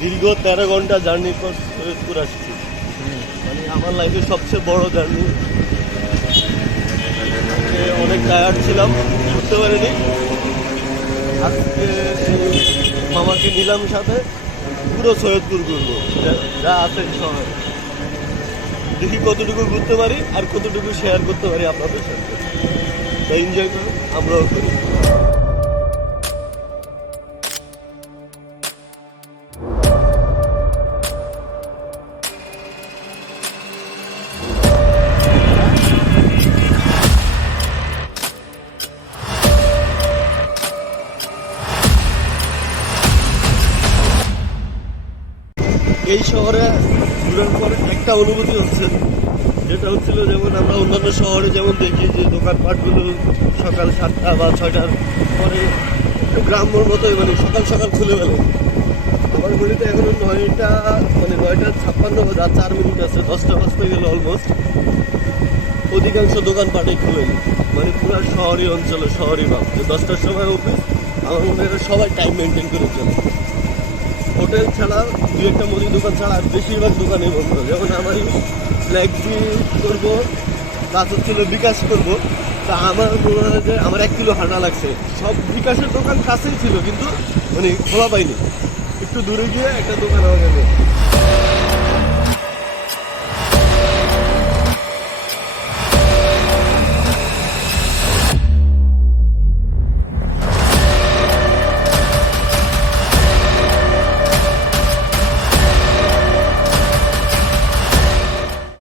দীর্ঘ 13 ঘন্টা জার্নির পর সৈয়দপুর আসছি। মানে আমার লাইফের সবচেয়ে বড় জার্নি। অনেক টায়ার্ড ছিলাম, ঘুরতে পারিনি। আজকে মামাকে নিলাম সাথে, পুরো সৈয়দপুর ঘুরবো যা আছে শহরে। দেখি কতটুকু ঘুরতে পারি আর কতটুকু শেয়ার করতে পারি আপনাদের সাথে। তাই এনজয় করুন, আমরাও করি। এই শহরে ঘুরার পর একটা অনুভূতি হচ্ছে, যেটা হচ্ছিল যেমন আমরা অন্যান্য শহরে যেমন দেখি যে দোকানপাটগুলো সকাল 7টা বা 6টার পরে গ্রাম্যর মতোই মানে সকাল সকাল খুলে ফেলে। আমার ঘড়িতে এখনো 9টা 9:56 বাজে, 4 মিনিট আছে, 10টা বাজতে গেলে অলমোস্ট। অধিকাংশ দোকানপাটই খুলে, মানে পুরো শহরই অঞ্চলে শহরই ভাব যে 10টার সময় অফিস। আমার মনে হয় সবাই টাইম মেনটেন করে চলে। হোটেল ছাড়া দু একটা মুদির দোকান ছাড়া বেশিরভাগ দোকানই বন্ধ। যেমন আমারই ফ্ল্যাগ করবো, কাজ হচ্ছিল বিকাশ করবো, তা আমার মনে হয় যে আমার 1 কিলো হাঁটা লাগছে। সব বিকাশের দোকান কাছেই ছিল, কিন্তু মানে খোলা পাইনি। একটু দূরে গিয়ে একটা দোকান হয়ে গেল।